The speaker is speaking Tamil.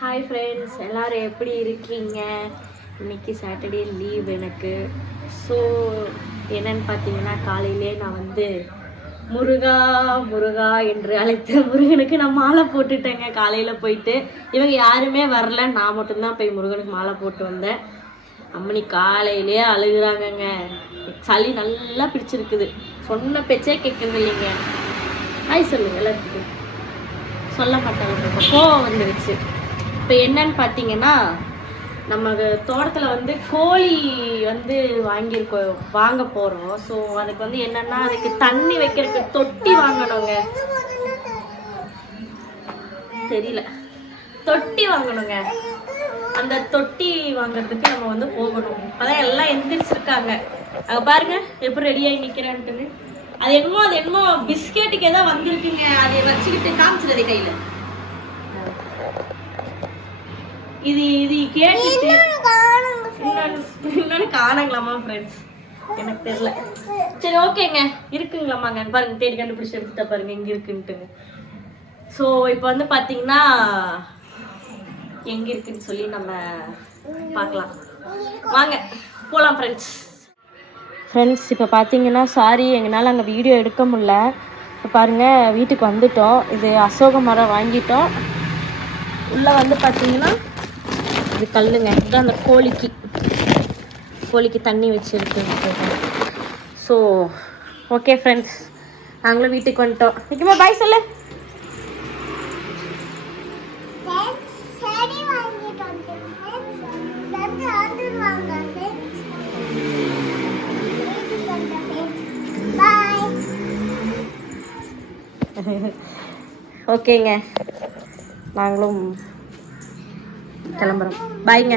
ஹாய் ஃப்ரெண்ட்ஸ் எல்லோரும் எப்படி இருக்கீங்க? இன்னைக்கு சாட்டர்டே லீவ் எனக்கு. ஸோ என்னன்னு பார்த்தீங்கன்னா காலையிலே நான் வந்து முருகா முருகா என்று அழைத்த முருகனுக்கு நான் மாலை போட்டுட்டேங்க. காலையில் போயிட்டு இவங்க யாருமே வரல. நான் மட்டும்தான் போய் முருகனுக்கு மாலை போட்டு வந்தேன். அம்மனி காலையிலே அழுகுறாங்கங்க. சளி நல்லா பிடிச்சிருக்குது. சொன்ன பேச்சே கேட்கறது இல்லைங்க. ஹாய் சொல்லுங்க எல்லாத்துக்கும். சொல்ல மாட்டாங்க. கோவம் வந்துருச்சு. இப்போ என்னன்னு பார்த்தீங்கன்னா நம்ம தோட்டத்தில் வந்து கோழி வந்து வாங்கியிருக்கோம் வாங்க போகிறோம் ஸோ அதுக்கு வந்து என்னன்னா அதுக்கு தண்ணி வைக்கிறதுக்கு தொட்டி வாங்கணுங்க. தெரியல. தொட்டி வாங்கணுங்க. அந்த தொட்டி வாங்குறதுக்கு நம்ம வந்து போகணும். இப்போதான் எல்லாம் எந்திரிச்சிருக்காங்க. அங்க பாருங்க எப்படி ரெடியாகி நிற்கிறேன்ட்டு அது என்னமோ அது என்னமோ பிஸ்கெட்டுக்கு ஏதோ வந்திருக்குங்க. அதை வச்சுக்கிட்டு காமிச்சிருது கையில். இது இது கேட்டுட்டு இன்னொன்னு காணங்களாமா ஃப்ரெண்ட்ஸ் எனக்கு தெரியல. சரி ஓகேங்க. இருக்குங்களாமாங்க. பாருங்க தேடி கண்டுபிடிச்சு எடுத்துட்டா பாருங்க இங்க இருக்குன்ட்டுங்க ஸோ இப்போ வந்து பார்த்தீங்கன்னா எங்க இருக்குன்னு சொல்லி நம்ம பார்க்கலாம். வாங்க போகலாம் ஃப்ரெண்ட்ஸ் ஃப்ரெண்ட்ஸ் இப்போ பார்த்தீங்கன்னா சாரி எங்களால் அங்கே வீடியோ எடுக்க முடில இப்போ பாருங்கள் வீட்டுக்கு வந்துட்டோம். இது அசோக மரம் வாங்கிட்டோம். உள்ளே வந்து பார்த்தீங்கன்னா இது கல்லுங்க. இதுதான் அந்த கோழிக்கு. கோழிக்கு தண்ணி வச்சுருக்கு ஸோ ஓகே ஃப்ரெண்ட்ஸ் நாங்களும் வீட்டுக்கு வந்துட்டோம். நிற்குமா பாய் சொல்லு. ஓகேங்க நாங்களும் கிளம்புறோம். பாய்ங்க